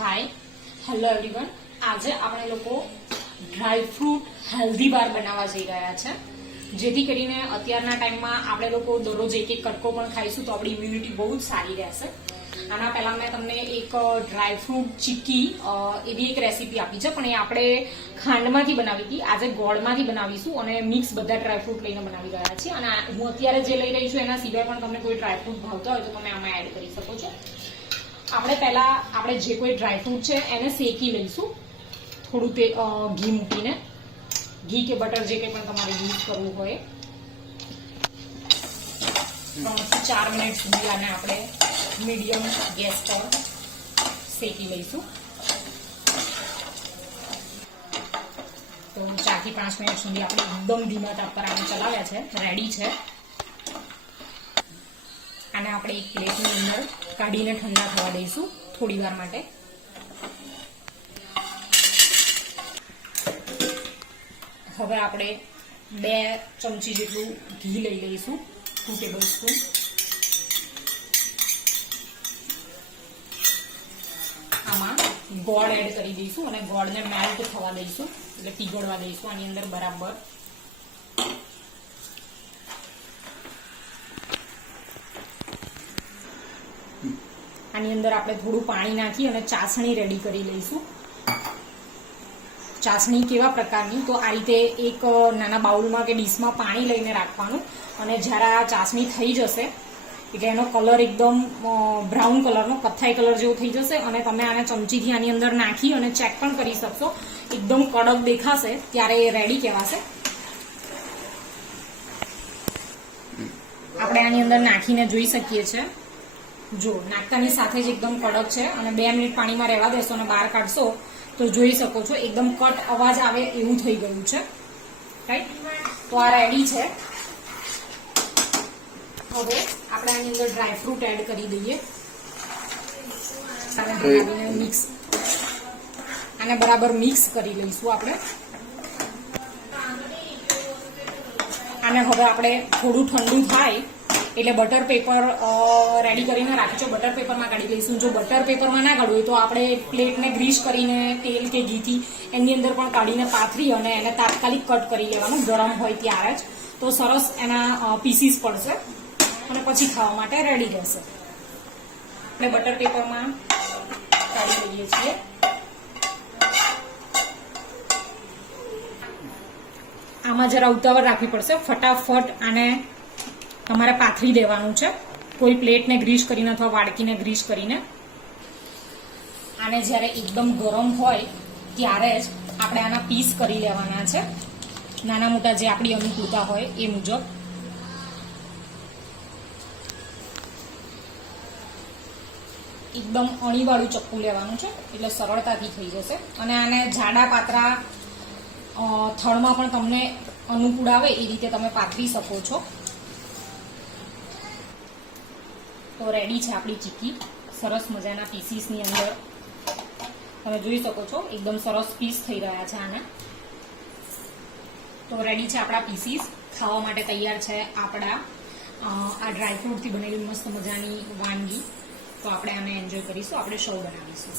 Hi hello everyone, આજે આપણે લોકો ડ્રાય ફ્રૂટ હેલ્ધી બાર બનાવવા જઈ રહ્યા છે, જેથી કરીને અત્યારના ટાઈમમાં આપણે લોકો દરરોજ એક એક કટકો પણ ખાઈશું તો આપણી ઇમ્યુનિટી બહુ જ સારી રહેશે. આના પહેલા મેં તમને એક ડ્રાય ફ્રૂટ ચીક્કી એવી એક રેસીપી આપી છે, પણ એ આપણે ખાંડમાંથી બનાવી હતી. આજે ગોળમાંથી બનાવીશું અને મિક્સ બધા ડ્રાય ફ્રૂટ લઈને બનાવી રહ્યા છીએ. અને હું અત્યારે જે લઈ રહી છું એના સિવાય પણ તમને કોઈ ડ્રાય ફ્રૂટ ભાવતા હોય તો તમે આમાં એડ કરી શકો છો. આપણે પહેલા આપણે જે કોઈ ડ્રાય ફ્રૂટ છે એને શેકી લઈશું, થોડું તે ઘી મૂકીને, ઘી કે બટર જે કંઈ પણ તમારે યુઝ કરવું હોય. 3 થી 4 મિનિટ સુધી આને આપણે મીડિયમ ગેસ પર શેકી લઈશું. તો 4 થી 5 મિનિટ સુધી આપણે એકદમ ધીમા તાપ પર આને ચલાવ્યા છે. રેડી છે. આને આપણે એક પ્લેટની અંદર કાઢીને ઠંડા થવા દઈશું થોડી વાર માટે. હવે આપણે 2 ચમચી જેટલું ઘી લઈ લઈશું, 2 ટેબલ સ્પૂન. આમાં ગોળ એડ કરી દઈશું અને ગોળને મેલ્ટ થવા દઈશું, એટલે પીગળવા દઈશું આની અંદર બરાબર. આની અંદર આપણે થોડું પાણી નાખી અને ચાસણી રેડી કરી લઈશું. ચાસણી કેવા પ્રકારની, તો આ રીતે એક નાના બાઉલમાં કે ડીશમાં પાણી લઈને રાખવાનું, અને જ્યારે આ ચાસણી થઈ જશે એટલે એનો કલર એકદમ બ્રાઉન કલરનો, કથ્થાઈ કલર જેવો થઈ જશે, અને તમે આને ચમચીથી આની અંદર નાખી અને ચેક પણ કરી શકશો. એકદમ કડક દેખાશે ત્યારે એ રેડી કહેવાશે. આપણે આની અંદર નાખીને જોઈ શકીએ છીએ. જો નાખતાની સાથે જ એકદમ કડક છે, અને 2 મિનિટ પાણીમાં રહેવા દેશો અને બહાર કાઢશો તો જોઈ શકો છો એકદમ કટ અવાજ આવે એવું થઈ ગયું છે. રાઈટ, તો આ રેડી છે. હવે આપણે આની અંદર ડ્રાય ફ્રૂટ એડ કરી દઈએ. આને બરાબર મિક્સ કરી લઈશું આપણે. આને હવે આપણે થોડું ઠંડુ થાય એટલે બટર પેપર રેડી કરીને રાખજો, બટર પેપરમાં કાઢી લઈશું. જો બટર પેપરમાં ના કાઢવું હોય તો આપણે પ્લેટને ગ્રીસ કરીને તેલ કે ઘીથી એની અંદર પણ કાઢીને પાથરી અને એને તાત્કાલિક કટ કરી લેવાનું, ગરમ હોય ત્યારે જ, તો સરસ એના પીસીસ પડશે અને પછી ખાવા માટે રેડી રહેશે. આપણે બટર પેપરમાં કાઢી લઈએ છીએ. આમાં જરા ઉતાવળ રાખવી પડશે, ફટાફટ આને તમારે પાથરી દેવાનું છે, કોઈ પ્લેટને ગ્રીસ કરીને અથવા વાડકીને ગ્રીસ કરીને. આને જ્યારે એકદમ ગરમ હોય ત્યારે જ આપણે આના પીસ કરી લેવાના છે, નાના મોટા જે આપણી અનુકૂળતા હોય એ મુજબ. એકદમ અણીવાળું ચપ્પુ લેવાનું છે એટલે સરળતાથી થઈ જશે. અને આને જાડા પાતળા થળમાં પણ તમને અનુકૂળ આવે એ રીતે તમે પાથરી શકો છો. તો રેડી છે આપણી ચીક્કી, સરસ મજાના પીસીસની અંદર તમે જોઈ શકો છો એકદમ સરસ પીસ થઈ રહ્યા છે આના. તો રેડી છે આપણા પીસીસ, ખાવા માટે તૈયાર છે આપણા આ ડ્રાયફ્રૂટથી બનેલી મસ્ત મજાની વાનગી. તો આપણે આને એન્જોય કરીશું, આપણે સૌ બનાવીશું.